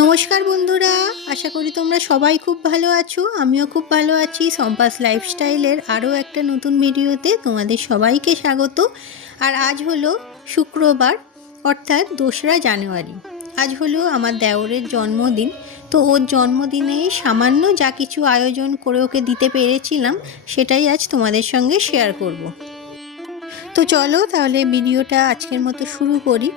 নমস্কার বন্ধুরা, আশা করি তোমরা সবাই খুব ভালো আছো। আমিও খুব ভালো আছি। সম্পাস লাইফস্টাইলের আরও একটা নতুন ভিডিওতে তোমাদের সবাইকে স্বাগত। আর আজ হলো শুক্রবার, অর্থাৎ 2রা জানুয়ারি। আজ হলো আমার দেওরের জন্মদিন। তো ওর জন্মদিনে সামান্য যা কিছু আয়োজন করে ওকে দিতে পেরেছিলাম, সেটাই আজ তোমাদের সঙ্গে শেয়ার করব। তো চলো তাহলে ভিডিওটা আজকের মতো শুরু করি।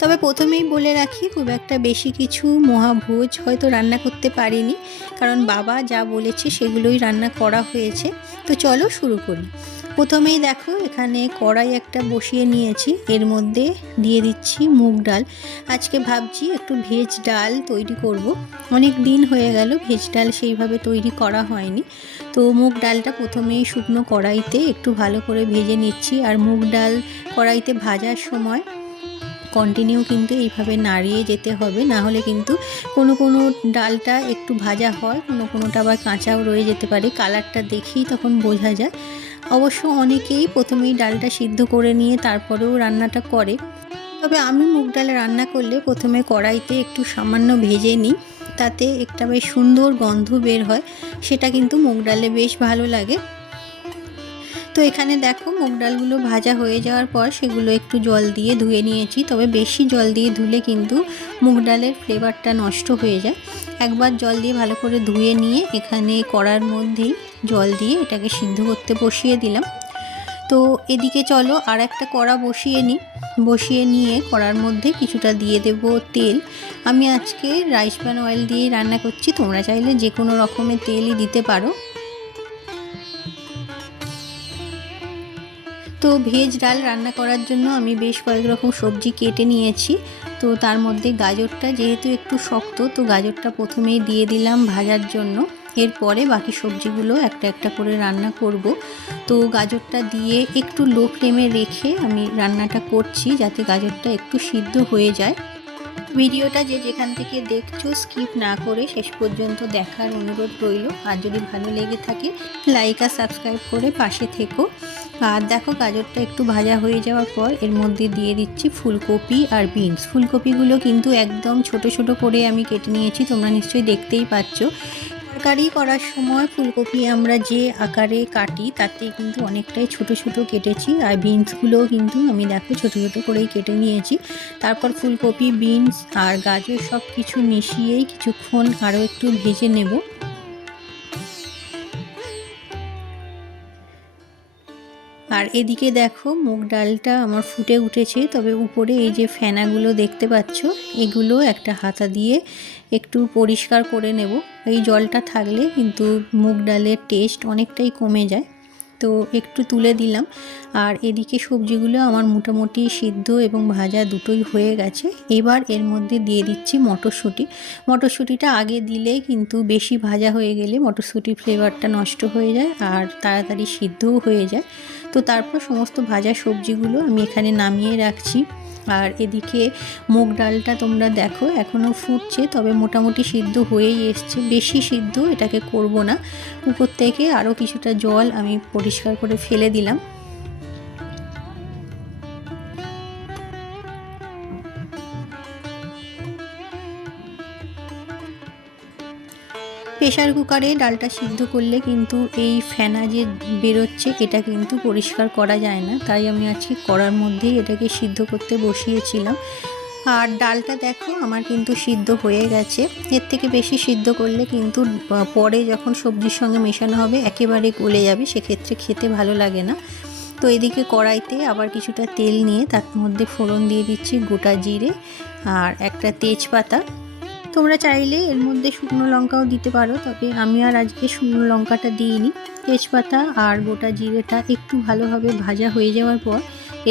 তবে প্রথমেই বলে রাখি, খুব একটা বেশি কিছু মহাভোজ হয়তো রান্না করতে পারিনি, কারণ বাবা যা বলেছে সেগুলোই রান্না করা হয়েছে। তো চলো শুরু করি। প্রথমেই দেখো, এখানে কড়াই একটা বসিয়ে নিয়েছি, এর মধ্যে দিয়ে দিচ্ছি মুগ ডাল। আজকে ভাবছি একটু ভেজ ডাল তৈরি করব। অনেক দিন হয়ে গেল ভেজ ডাল সেইভাবে তৈরি করা হয়নি। তো মুগ ডালটা প্রথমেই শুকনো কড়াইতে একটু ভালো করে ভেজে নিচ্ছি। আর মুগ ডাল কড়াইতে ভাজার সময় কন্টিনিউ কিন্তু এইভাবে নাড়িয়ে যেতে হবে, না হলে কিন্তু কোনো ডালটা একটু ভাজা হয়, কোনোটা আবার কাঁচাও রয়ে যেতে পারে। কালারটা দেখেই তখন বোঝা যায়। অবশ্য অনেকেই প্রথমেই ডালটা সিদ্ধ করে নিয়ে তারপরেও রান্নাটা করে, তবে আমি মুগ ডাল রান্না করলে প্রথমে কড়াইতে একটু সামান্য ভেজে নিই, তাতে একটা বেশ সুন্দর গন্ধ বের হয়। সেটা কিন্তু মুগ ডালে বেশ ভালো লাগে। তো এখানে দেখো, মুগ ডালগুলো ভাজা হয়ে যাওয়ার পর সেগুলো একটু জল দিয়ে ধুয়ে নিয়েছি। তবে বেশি জল দিয়ে ধুলে কিন্তু মুগ ডালের ফ্লেভারটা নষ্ট হয়ে যায়। একবার জল দিয়ে ভালো করে ধুয়ে নিয়ে এখানে কড়ার মধ্যেই জল দিয়ে এটাকে সিদ্ধ করতে বসিয়ে দিলাম। তো এদিকে চলো আর একটা কড়া বসিয়ে নিয়ে কড়ার মধ্যে কিছুটা দিয়ে দেব তেল। আমি আজকে রাইস প্যান অয়েল দিয়েই রান্না করছি, তোমরা চাইলে যে কোনো রকমের তেলই দিতে পারো। তো ভেজ ডাল রান্না করার জন্য আমি বেশ কয়েক রকম সবজি কেটে নিয়েছি। তো তার মধ্যে গাজরটা যেহেতু একটু শক্ত, তো গাজরটা প্রথমেই দিয়ে দিলাম ভাজার জন্য। এরপরে বাকি সবজিগুলো একটা একটা করে রান্না করব। তো গাজরটা দিয়ে একটু লো ফ্লেমে রেখে আমি রান্নাটা করছি, যাতে গাজরটা একটু সিদ্ধ হয়ে যায়। ভিডিওটা যে যেখান থেকে দেখছো স্কিপ না করে শেষ পর্যন্ত দেখার অনুরোধ রইল। আর যদি ভালো লেগে থাকে লাইক আর সাবস্ক্রাইব করে পাশে থেকো। আর দেখো, গাজরটা একটু ভাজা হয়ে যাওয়ার পর এর মধ্যে দিয়ে দিচ্ছি ফুলকপি আর বিনস। ফুলকপিগুলো কিন্তু একদম ছোট ছোট করে আমি কেটে নিয়েছি, তোমরা নিশ্চয়ই দেখতেই পাচ্ছ। তরকারি করার সময় ফুলকপি আমরা যে আকারে কাটি তাতে কিন্তু অনেকটাই ছোট ছোট কেটেছি। আর বিনসগুলোও কিন্তু আমি দেখো ছোট ছোট করেই কেটে নিয়েছি। তারপর ফুলকপি, বিনস আর গাজর সব কিছু মিশিয়েই কিছুক্ষণ আরও একটু ভেজে নেব। আর এদিকে দেখো, মুগ ডালটা আমার ফুটে উঠেছে, তবে উপরে এই যে ফেনাগুলো দেখতে পাচ্ছ, এগুলো একটা হাতা দিয়ে একটু পরিষ্কার করে নেব। এই জলটা থাকলে কিন্তু মুগ ডালের টেস্ট অনেকটাই কমে যায়। তো একটু তুলে দিলাম। আর এদিকে সবজিগুলো আমার মোটামুটি সিদ্ধ এবং ভাজা দুটোই হয়ে গেছে। এবার এর মধ্যে দিয়ে দিচ্ছি মটরশুঁটি। মটরশুঁটিটা আগে দিলে কিন্তু বেশি ভাজা হয়ে গেলে মটরশুঁটির ফ্লেভারটা নষ্ট হয়ে যায় আর তাড়াতাড়ি সিদ্ধও হয়ে যায়। তো তারপর সমস্ত ভাজা সবজিগুলো আমি এখানে নামিয়ে রাখছি। আর এদিকে মুগ ডালটা তোমরা দেখো এখনও ফুটছে, তবে মোটামুটি সিদ্ধ হয়েই এসছে। বেশি সিদ্ধ এটাকে করব না। উপর থেকে আরও কিছুটা জল আমি পরিষ্কার করে ফেলে দিলাম। প্রেশার কুকারে ডালটা সিদ্ধ করলে কিন্তু এই ফেনা যে বেরোচ্ছে এটা কিন্তু পরিষ্কার করা যায় না, তাই আমি আজকে কড়ার মধ্যেই এটাকে সিদ্ধ করতে বসিয়েছিলাম। আর ডালটা দেখো আমার কিন্তু সিদ্ধ হয়ে গেছে। এর থেকে বেশি সিদ্ধ করলে কিন্তু পরে যখন সবজির সঙ্গে মেশানো হবে একেবারে গলে যাবে, সেক্ষেত্রে খেতে ভালো লাগে না। তো এদিকে কড়াইতে আবার কিছুটা তেল নিয়ে তার মধ্যে ফোড়ন দিয়ে দিচ্ছি গোটা জিরে আর একটা তেজপাতা। তোমরা চাইলে এর মধ্যে শুকনো লঙ্কাও দিতে পারো, তবে আমি আর আজকে শুকনো লঙ্কাটা দিইনি। তেজপাতা আর গোটা জিরেটা একটু ভালোভাবে ভাজা হয়ে যাওয়ার পর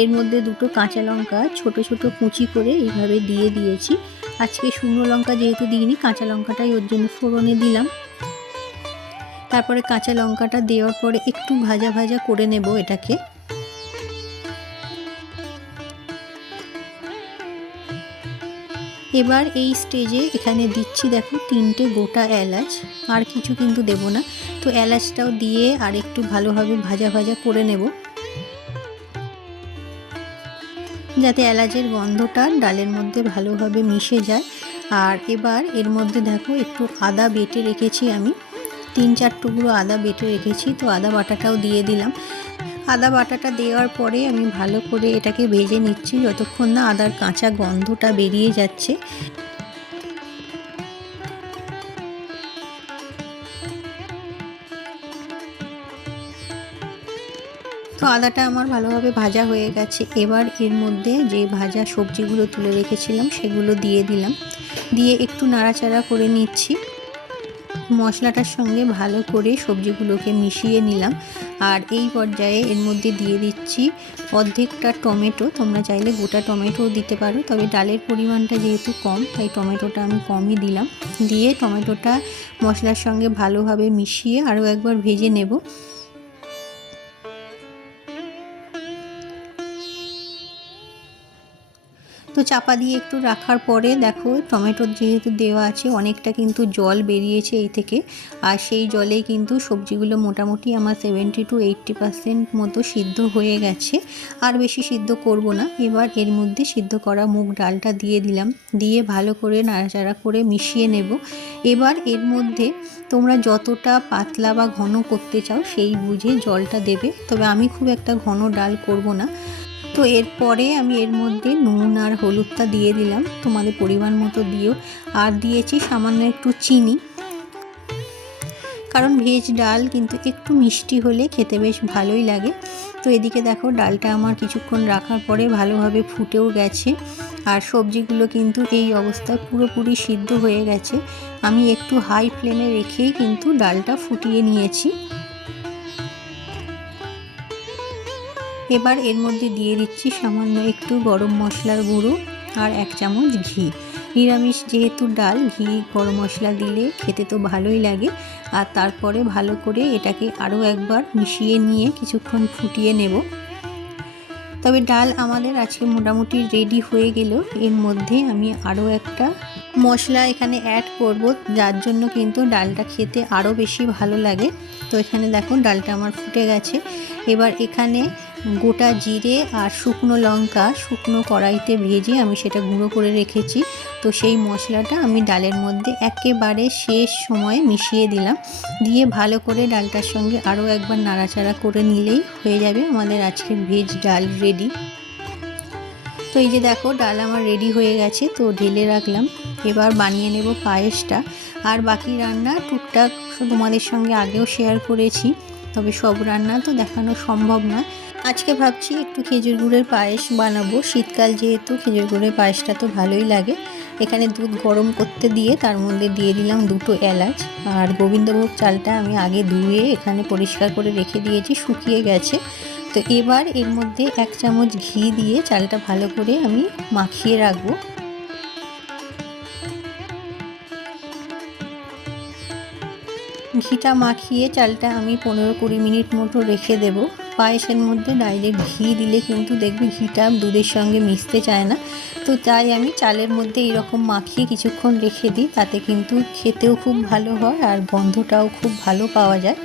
এর মধ্যে দুটো কাঁচা লঙ্কা ছোট ছোট কুচি করে এইভাবে দিয়ে দিয়েছি। আজকে শুকনো লঙ্কা যেহেতু দিইনি, কাঁচা লঙ্কাটাই ওর জন্য ফোড়নে দিলাম। তারপরে কাঁচা লঙ্কাটা দেওয়ার পরে একটু ভাজা ভাজা করে নেব এটাকে। এবার এই স্টেজে এখানে দিচ্ছি দেখো 3টে গোটা এলাচ, আর কিছু কিন্তু দেব না। তো এলাচটাও দিয়ে আর একটু ভালোভাবে ভাজা ভাজা করে নেব, যাতে এলাচের গন্ধটা ডালের মধ্যে ভালোভাবে মিশে যায়। আর এবার এর মধ্যে দেখো একটু আদা বেটে রেখেছি, আমি 3-4 টুকরো আদা বেটে রেখেছি, তো আদা বাটাটাও দিয়ে দিলাম। আদা বাটাটা দেওয়ার পরে আমি ভালো করে এটাকে ভেজে নিচ্ছি যতক্ষণ না আদার কাঁচা গন্ধটা বেরিয়ে যাচ্ছে। তো আদাটা আমার ভালোভাবে ভাজা হয়ে গেছে। এবার এর মধ্যে যে ভাজা সবজিগুলো তুলে রেখেছিলাম সেগুলো দিয়ে দিলাম, দিয়ে একটু নাড়াচাড়া করে নিচ্ছি। মশলাটার সঙ্গে ভালো করে সবজিগুলোকে মিশিয়ে নিলাম। আর এই পর্যায়ে এর মধ্যে দিয়ে দিচ্ছি অর্ধেকটা টমেটো, তোমরা চাইলে গোটা টমেটোও দিতে পারো, তবে ডালের পরিমাণটা যেহেতু কম তাই টমেটোটা আমি কমই দিলাম। দিয়ে টমেটোটা মশলার সঙ্গে ভালোভাবে মিশিয়ে আরও একবার ভেজে নেব। তো চাপা দিয়ে একটু রাখার পরে দেখো টমেটোর যেহেতু দেওয়া আছে অনেকটা কিন্তু জল বেরিয়েছে এই থেকে, আর সেই জলেই কিন্তু সবজিগুলো মোটামুটি আমার 70 to 80% মতো সিদ্ধ হয়ে গেছে, আর বেশি সিদ্ধ করব না। এবার এর মধ্যে সিদ্ধ করা মুগ ডালটা দিয়ে দিলাম, দিয়ে ভালো করে নাড়াচাড়া করে মিশিয়ে নেব। এবার এর মধ্যে তোমরা যতটা পাতলা বা ঘন করতে চাও সেই বুঝে জলটা দেবে, তবে আমি খুব একটা ঘন ডাল করব না। তো এরপরে আমি এর মধ্যে নুন আর হলুদটা দিয়ে দিলাম, তোমাদের পরিমাণ মতো দিও। আর দিয়েছি সামান্য একটু চিনি, কারণ ভেজ ডাল কিন্তু একটু মিষ্টি হলে খেতে বেশ ভালোই লাগে। তো এদিকে দেখো ডালটা আমার কিছুক্ষণ রাখার পরে ভালোভাবে ফুটেও গেছে, আর সবজিগুলো কিন্তু এই অবস্থায় পুরোপুরি সিদ্ধ হয়ে গেছে। আমি একটু হাই ফ্লেমে রেখেই কিন্তু ডালটা ফুটিয়ে নিয়েছি। এবার এর মধ্যে দিয়ে দিচ্ছি সামান্য একটু গরম মশলার গুঁড়ো আর 1 চামচ ঘি। নিরামিষ যেহেতু ডাল, ঘি গরম মশলা দিলে খেতে তো ভালোই লাগে। আর তারপরে ভালো করে এটাকে আরও একবার মিশিয়ে নিয়ে কিছুক্ষণ ফুটিয়ে নেব। তবে ডাল আমাদের আজকে মোটামুটি রেডি হয়ে গেল। এর মধ্যে আমি আরও একটা মশলা এখানে অ্যাড করব, যার জন্য কিন্তু ডালটা খেতে আরও বেশি ভালো লাগে। তো এখানে দেখো ডালটা আমার ফুটে গেছে। এবার এখানে গোটা জিরে আর শুকনো লঙ্কা শুকনো কড়াইতে ভেজে আমি সেটা গুঁড়ো করে রেখেছি, তো সেই মশলাটা আমি ডালের মধ্যে একেবারে শেষ সময়ে মিশিয়ে দিলাম। দিয়ে ভালো করে ডালটার সঙ্গে আরও একবার নাড়াচাড়া করে নিলেই হয়ে যাবে আমাদের আজকের ভেজ ডাল রেডি। তো এই যে দেখো ডাল আমার রেডি হয়ে গেছে, তো ঢেলে রাখলাম। এবার বানিয়ে নেব পায়েসটা। আর বাকি রান্না টুকটাক তোমাদের সঙ্গে আগেও শেয়ার করেছি, তবে সব রান্না তো দেখানো সম্ভব না। আজকে ভাবছি একটু খেজুর গুড়ের পায়েস বানাবো, শীতকাল যেহেতু খেজুর গুড়ের পায়েসটা তো ভালোই লাগে। এখানে দুধ গরম করতে দিয়ে তার মধ্যে দিয়ে দিলাম 2টো এলাচ। আর গোবিন্দভোগ চালটা আমি আগে ধুয়ে এখানে পরিষ্কার করে রেখে দিয়েছি, শুকিয়ে গেছে। তো এবার এর মধ্যে 1 চামচ ঘি দিয়ে চালটা ভালো করে আমি মাখিয়ে রাখবো। ঘিটা মাখিয়ে চালটা আমি 15-20 মিনিট মতো রেখে দেব। পায়েসের মধ্যে ডাইরেক্ট ঘি দিলে কিন্তু দেখবে ঘিটা দুধের সঙ্গে মিশতে চায় না, তো তাই আমি চালের মধ্যে এরকম মাখিয়ে কিছুক্ষণ রেখে দিই, তাতে কিন্তু খেতেও খুব ভালো হয় আর গন্ধটাও খুব ভালো পাওয়া যায়।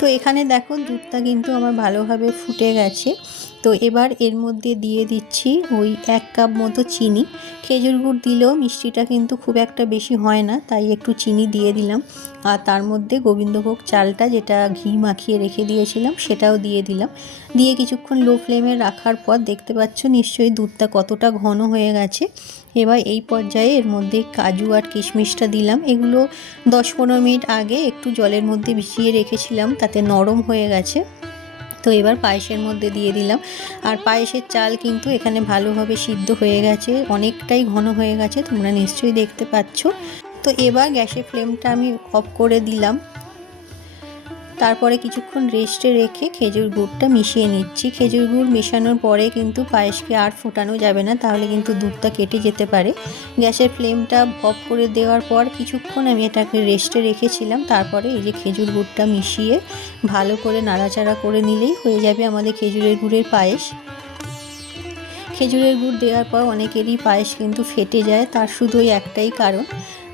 তো এখানে দেখো দুধটা কিন্তু আমার ভালোভাবে ফুটে গেছে। তো এবার এর মধ্যে দিয়ে দিচ্ছি ওই 1 কাপ মতো চিনি। খেজুর গুড় দিলেও মিষ্টিটা কিন্তু খুব একটা বেশি হয় না, তাই একটু চিনি দিয়ে দিলাম। আর তার মধ্যে গোবিন্দভোগ চালটা যেটা ঘি মাখিয়ে রেখে দিয়েছিলাম সেটাও দিয়ে দিলাম। দিয়ে কিছুক্ষণ লো ফ্লেমে রাখার পর দেখতে পাচ্ছ নিশ্চয়ই দুধটা কতটা ঘন হয়ে গেছে। এবার এই পর্যায়ে এর মধ্যে কাজু আর কিশমিশটা দিলাম। এগুলো 10-15 মিনিট আগে একটু জলের মধ্যে ভিজিয়ে রেখেছিলাম, তাতে নরম হয়ে গেছে। তো এবার পায়েসের মধ্যে দিয়ে দিলাম। আর পায়েসের চাল কিন্তু এখানে ভালোভাবে সিদ্ধ হয়ে গেছে, অনেকটাই ঘন হয়ে গেছে, তোমরা নিশ্চয়ই দেখতে পাচ্ছ। তো এবার গ্যাসের ফ্লেমটা আমি অফ করে দিলাম। তারপরে কিছুক্ষণ রেস্টে রেখে খেজুর গুড়টা মিশিয়ে নিচ্ছি। খেজুর গুড় মেশানোর পরে কিন্তু পায়েসকে আর ফোটানো যাবে না, তাহলে কিন্তু দুধটা কেটে যেতে পারে। গ্যাসের ফ্লেমটা অফ করে দেওয়ার পর কিছুক্ষণ আমি এটাকে রেস্টে রেখেছিলাম। তারপরে এই যে খেজুর গুড়টা মিশিয়ে ভালো করে নাড়াচাড়া করে নিলেই হয়ে যাবে আমাদের খেজুরের গুড়ের পায়েস। খেজুরের গুড় দেওয়ার পর অনেকেরই পায়েস কিন্তু ফেটে যায়, তার শুধু ওই একটাই কারণ,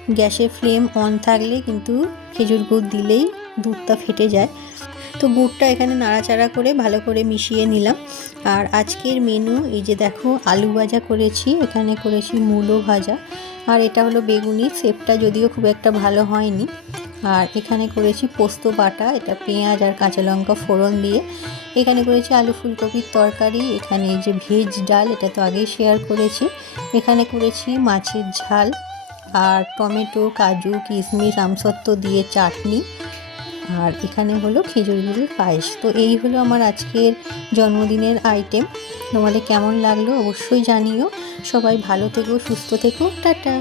গ্যাসের ফ্লেম অন থাকলে কিন্তু খেজুর গুড় দিলেই দুধটা ফেটে যায়। তো গুড়টা এখানে নাড়াচাড়া করে ভালো করে মিশিয়ে নিলাম। আর আজকের মেনু এই যে দেখো, আলু ভাজা করেছি, এখানে করেছি মূলো ভাজা, আর এটা হলো বেগুনি, শেপটা যদিও খুব একটা ভালো হয়নি। আর এখানে করেছি পোস্ত বাটা, এটা পেঁয়াজ আর কাঁচা লঙ্কা ফোড়ন দিয়ে। এখানে করেছি আলু ফুলকপির তরকারি। এখানে এই যে ভেজ ডাল, এটা তো আগেই শেয়ার করেছি। এখানে করেছি মাছের ঝাল, আর টমেটো, কাজু, কিশমিশ, আমসত্ত্ব দিয়ে চাটনি। আর এখানে হলো খেজুর গুড়ের পায়েস। তো এই হলো আমার আজকের জন্মদিনের আইটেম। তোমাদের কেমন লাগলো অবশ্যই জানিও। সবাই ভালো থেকো, সুস্থ থেকো, টাটা।